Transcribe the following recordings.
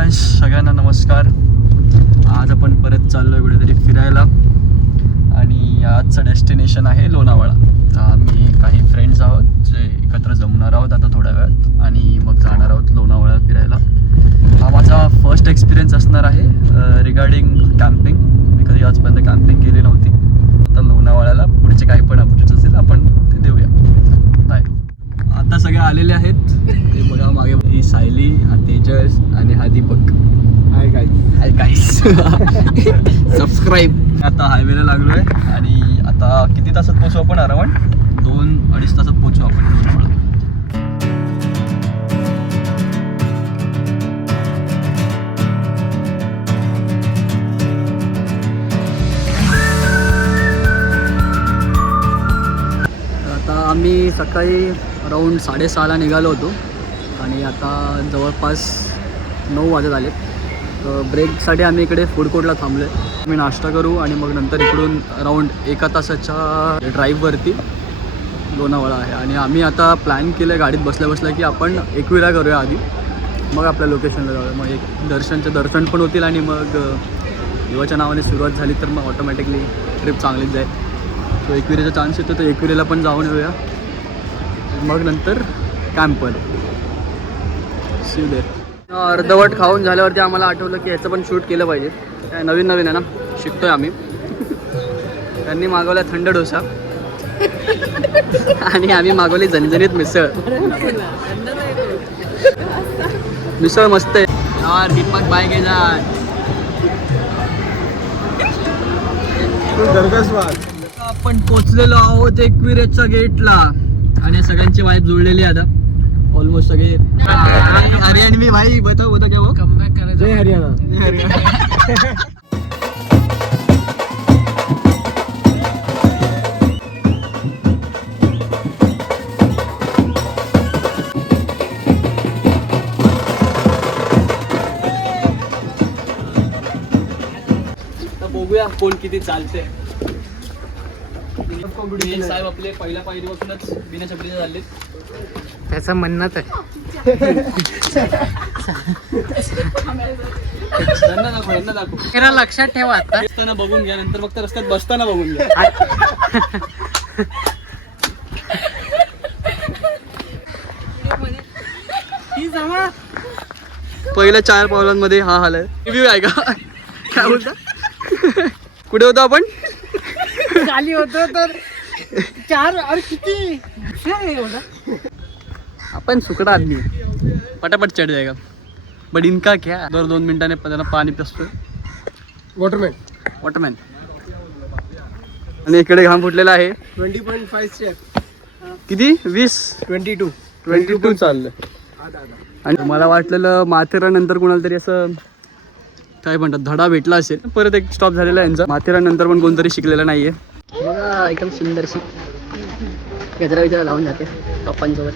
Guys, सगळ्यांना नमस्कार. आज आपण परत चाललो आहे कुठेतरी फिरायला आणि आजचं डेस्टिनेशन आहे लोणावळा. तर आम्ही काही फ्रेंड्स आहोत जे एकत्र जमणार आहोत आता थोड्या वेळात आणि मग जाणार आहोत लोणावळा फिरायला. हा माझा फर्स्ट एक्सपिरियन्स असणार आहे रिगार्डिंग कॅम्पिंग. मी कधी आजपर्यंत कॅम्पिंग केली नव्हती. आता लोणावळ्याला पुढचे काही पण अपडेट्स असेल आपण ते देऊया. बाय. आता सगळे आलेले आहेत. हे बघा मागे ही सायली, हा तेजस आणि हा दीपक. Hi guys. सबस्क्राईब. आता हायवेला लागलो आहे आणि आता किती तासात पोहोचू आपण? अराउंड 2-2.5 तासात पोहोचू आपण लोणावळा. आता आम्ही सकाळी अराऊंड 6:30ला निघालो होतो आणि आता जवळपास 9 वाजत आले. ब्रेकसाठी आम्ही इकडे फूड कोर्टला थांबलो आहे. आम्ही नाश्ता करू आणि मग नंतर इकडून अराऊंड 1 तासाच्या ड्राईव्हवरती लोणावळा आहे. आणि आम्ही आता प्लॅन केलं आहे गाडीत बसल्या बसल्या की आपण एकविरा करूया आधी, मग आपल्या लोकेशनला जाऊया. मग एक दर्शन पण होतील आणि मग देवाच्या नावाने सुरुवात झाली तर मग ऑटोमॅटिकली ट्रिप चांगलीच जाईल. सो एकविरीचा चान्स येतो तर एकविरीला पण जाऊन येऊया. मग नंतर कॅम्पवर सी देर. अर्धवट खाऊन झाल्यावरती आम्हाला आठवलं की ह्याचं पण शूट केलं पाहिजे. काय नवीन आहे ना, शिकतोय आम्ही. त्यांनी मागवला थंड डोसा आणि आम्ही मागवली झणझणीत मिसळ. मिसळ मस्त आहे यार. दीपक बाय घे जा. आपण पोचलेलो आहोत एकविरेच्या गेटला आणि सगळ्यांची वाईफ जुळलेली आहे आता ऑलमोस्ट सगळे. हरियाणा मी भाई बताओ क्या वो कमबॅक करायचं. जय हरियाणा. बघूया कोण किती चालते. साहेब आपले पहिल्या पायरीपासूनच बिना चपलीचे झाले. त्याचं म्हणणंच आहे. त्यांना दाखव. तेरा लक्षात ठेवा. आता रस्त्यानं बघून घ्या, नंतर फक्त रस्त्यात बसताना बघून घ्या. पहिल्या 4 पावलांमध्ये हा हाल आहे. रिव्ह्यू आहे का? काय बोलता? कुठे होतो आपण? खाली होतो तर 4 और किती अपन सुकडा आदमी पटापट चढ जाएगा. बट इनका क्या, दर 2 मिनिटाने त्यांना पाणी पिसतोय. वॉटरमॅन. आणि इकडे घाम फुटलेला आहे. 20.5 स्टेप. किती? 22 चाललं. आणि मला वाटलेलं माथेरानंतर कोणाला तरी असं काय म्हणतात धडा भेटला असेल. परत एक स्टॉप झालेला आहे यांचा. माथेरानंतर पण कोणतरी शिकलेलं नाहीये. बघा एकदम सुंदरशी गजरा विजरा लावून जाते पप्पांसोबत.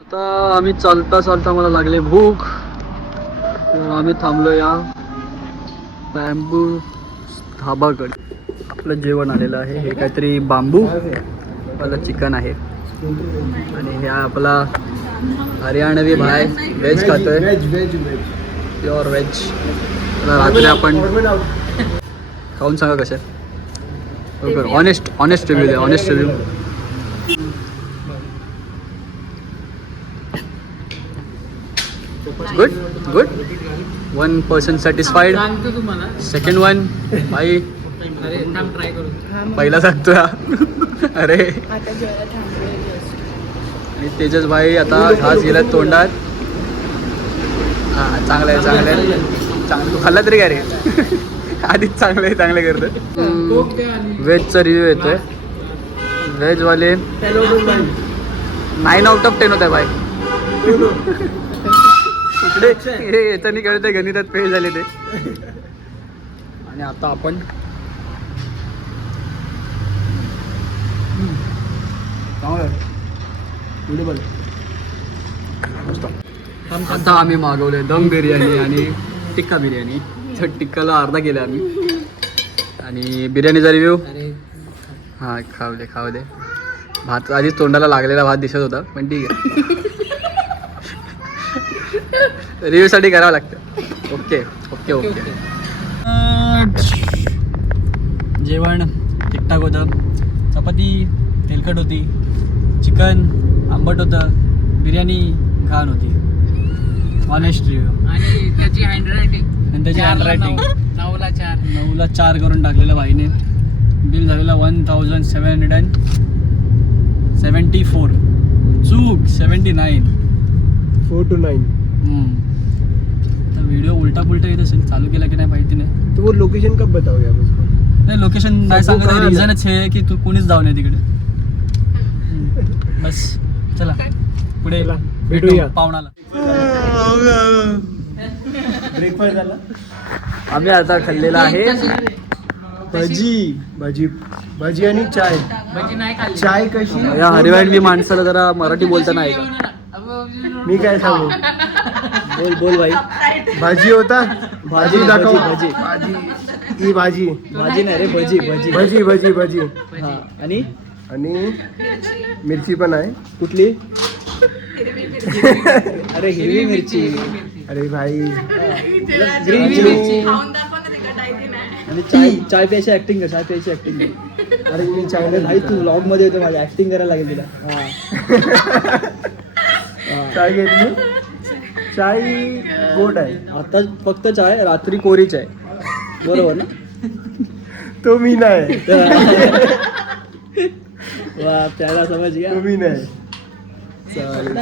आता आम्ही चालता मला लागले भूक. आम्ही थांबलो या बॅम्बू धाबाकडे. आपलं जेवण आलेलं आहे. हे काहीतरी बांबू वाला चिकन आहे आणि ह्या आपला हरियाणवी भाय व्हेज खातोय. Pure veg. रात्री आपण खाऊन सांगा कशा. बरोबर. ऑनेस्ट रिव्ह्यू द्या. Honest review. Good. 1 person satisfied. Second one भाई ट्राय करू. पहिला सांगतोय. अरे आणि तेजस भाई आता घास गेला तोंडात. हां चांगलं आहे. चांगलं तू खाल्ला तरी काय रे. आधीच चांगलं करतो. व्हेजचा रिव्ह्यू येतोय. व्हेजवाले 9 out of 10 होत आहे भाई. इकडे हे याच्यानी कळतंय गणितात फेल झाले ते. आणि आता आपण आता आम्ही मागवले दम बिर्याणी आणि टिक्का बिर्याणी. टिक्काला अर्धा केला आम्ही. आणि बिर्याणीचा रिव्ह्यू हा खाऊ दे भात आधीच तोंडाला लागलेला भात दिसत होता पण ठीक आहे. रिव्ह्यू साठी करावं लागतं. ओके. जेवण ठीकठाक होतं. चपाती तेलकट होती, चिकन आंबट होतं, बिर्याणी घाण होती. Honest review. आणि त्याची हँडरायटिंग 9ला 4 करून टाकलेलं भाईने. बिल झालेला 1774. चूक 79. 4 to 9. तर व्हिडिओ उलटा पुलटा येत असेल, चालू केला की नाही माहिती नाही. तो वो लोकेशन कब बताओगे आप उसको? नाही लोकेशन नाही सांगत. रिझनच हे की तू कोणीच जाऊ नये तिकडे. बस चला पुढे भेटूया पाहुणाला. ब्रेकफास्ट झाला. आम्ही आता खाल्लेला आहे भाजी आणि चाय. चाय कशी? या हरिवाणवी माणसाला जरा मराठी बोलताना आहे का? मी काय सांगू? बोल भाई. भाजी होता. भाजी दाखव. भाजी. ही भाजी भाजी नाही रे, भजी. भाजी हा आणि मिरची पण आहे. कुठली? अरे हिरवी मिरची. अरे भाई ग्रीन मिरची. आणि चाय प्यायची ऍक्टिंग कर. अरे मी चायला भाई तू व्लॉग मध्ये येतो, माझी ऍक्टिंग करायला लागेल तुला. चाय घेतली. चाय गोड आहे. आता फक्त चाय, रात्री कोरी चाय. बरोबर ना? तो मी नाही. वा प्याला समज गया. तो मी नाही. चालेल.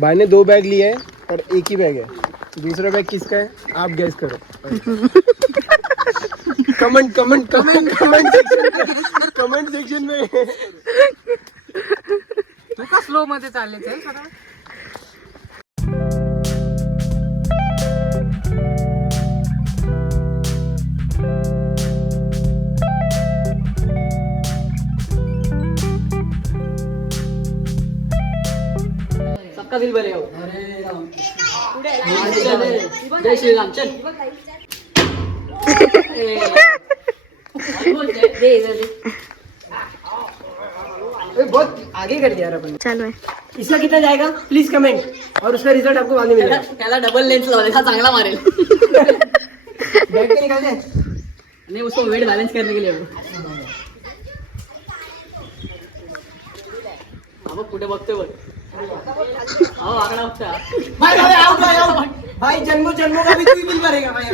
भाई ने 2 बैग लिए हैं और एक ही बैग है. दूसरा बैग किसका है आप गैस करो. कमेंट सेक्शन में तू का स्लो मध्ये चालले चल सगळं. सबका दिल भरे हो. जय श्री राम. चल बहुत आगे कर दिया यार अपन. चालू आहे. इसका कितना जाएगा प्लीज कमेंट और उसका रिजल्ट आपको बाद में मिलेगा. त्याला डबल लेन्स लावले, हा चांगला मारेल. बैग के निकाल दे. नहीं उसको वेट बैलेंस करने के लिए वो कुठे बघतोय बघ. अहो आकडा बघता. भाई जन्मों का भी तू ही बिल भरेगा भाई.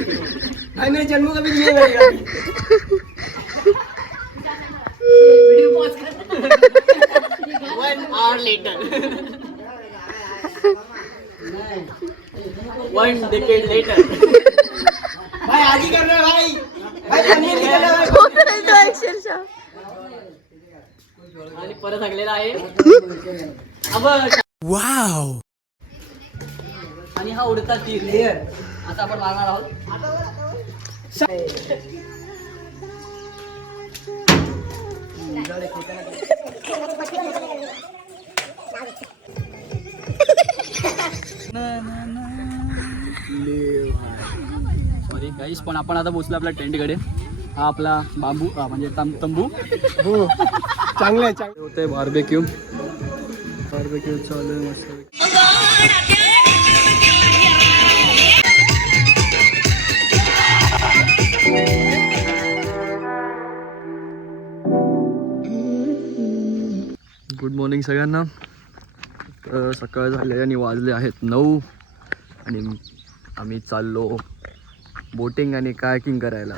भाई मेरे जन्मों का बिल नहीं भरेगा. वीडियो पॉज कर. 1 hour later. 1 decade later. भाई आज ही करना है भाई. भाई पनीर निकलना है. अक्षरशः आणि परत लागलेला आहे. अब वाव. आणि हा उडता तीर लेअर आता आपण मारणार आहोत. सॉरी गाईस, पण आपण आता पोहोचलो आपल्या टेंटकडे. हा आपला बांबू म्हणजे तंबू. हो चांगलं आहे. होते बार्बेक्यू चालू आहे मस्त. गुड मॉर्निंग सगळ्यांना. तर सकाळ झाले आणि वाजले आहेत 9 आणि आम्ही चाललो बोटिंग आणि कायाकिंग करायला.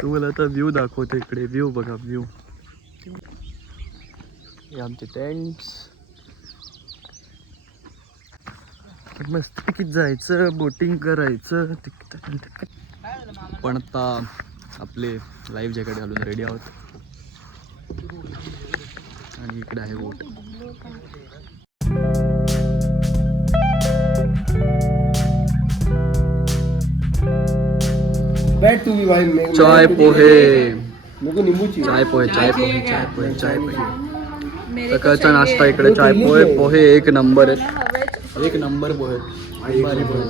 तुम्हाला आता व्ह्यू दाखवतो. इकडे व्ह्यू बघा. व्ह्यू हे आमचे टेंट्स. मस्त किती जायचं बोटिंग करायचं. पण आता आपले लाईव्ह जॅकेट घालून रेडी आहोत आणि इकडे आहे बोट. बैठ तू भी भाई. चाय पोहे. मेरे को नींबू चाहिए. चाय पोहे. सकाळचा नाश्ता इकडे चाय पोहे एक नंबर आहेत. एक नंबर पोहे. भारी पोहे.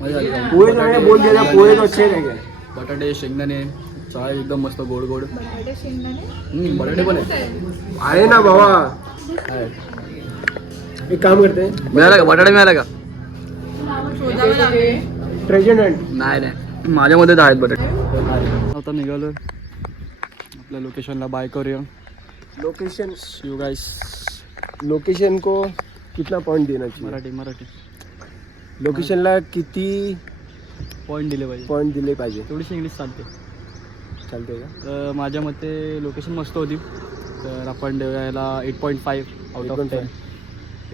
मजा आली. पोहे तो मैंने बोल दिया था. पोहे तो अच्छे रहेंगे. बटाटे शेंगदाणे चाय एकदम मस्त गोड गोड. बटाटे पण आहे. आहे ना भावा. एक काम करते, मिळाला का बटाटे मिळाला का? Treasure Hunt. नाही नाही माझ्यामध्येच आहेत बटाटे. आता निघालो आपल्या लोकेशनला. बाय करूया. Location you guys. लोकेशन को कितना पॉइंट देना चाहिए? मराठी लोकेशनला किती पॉईंट दिले पाहिजे. पॉइंट दिले पाहिजे? तेवढीच इंग्लिश चालते. चालते का? तर माझ्या मते लोकेशन मस्त होती. तर आपण देऊया याला 8.5 आउट ऑफ 10.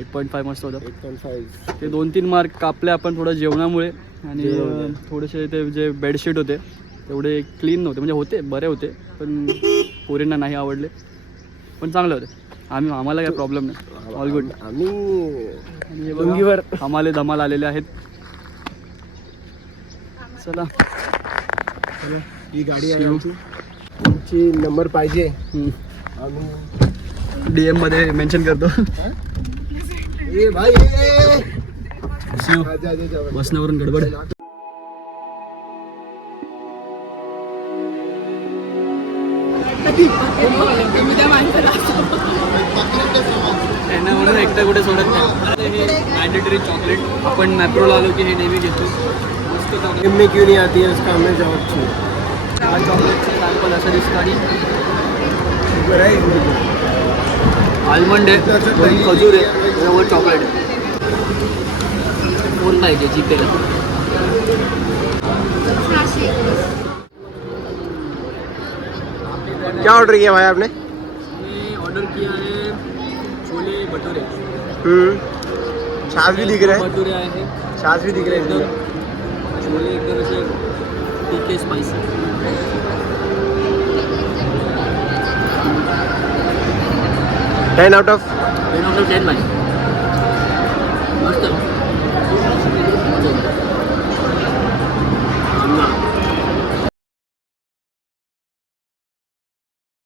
8.5 मस्त होतं. 8.5. ते 2-3 मार्क कापले आपण थोडं जेवणामुळे. आणि थोडेसे ते जे बेडशीट होते तेवढे क्लीन नव्हते, म्हणजे होते बरे होते पण पोरींना नाही आवडले. पण चांगले होते. आम्हाला काही प्रॉब्लेम नाही. All good. आम्ही डोंगीवर आम्हाला धमाल आलेले आहेत. चला ही गाडी आहे आमची. तुमची नंबर पाहिजे आम्ही DM मध्ये मेन्शन करतो. ए भाई बसण्यावरून गडबड. त्यांना म्हणून एकटा कुठे सोडत नाही. हे मॅन्डेटरी चॉकलेट आपण मॅप्रोला आलो की हे नेहमी घेतो. मस्त चॉकलेट. में क्यों नहीं आती है इसका हमें जवाब चाहिए. हा चॉकलेटचं सॅम्पल असं दिसतं. आणि आल्मंड आहे, दोन खजूर आहे, त्याच्यावर चॉकलेट आहे. कोण पाहिजे जीपेला? क्या ऑर्डर किया भाई आपने? मी ऑर्डर किया आहे छोले भटुरे. छाछ भी दिख रहे हैं. भटुरे आहे. छाछ भी दिख रहे एकदम हैं. छोले एकदम असे तीखे स्पाइसी. 10 out of 10 भाई.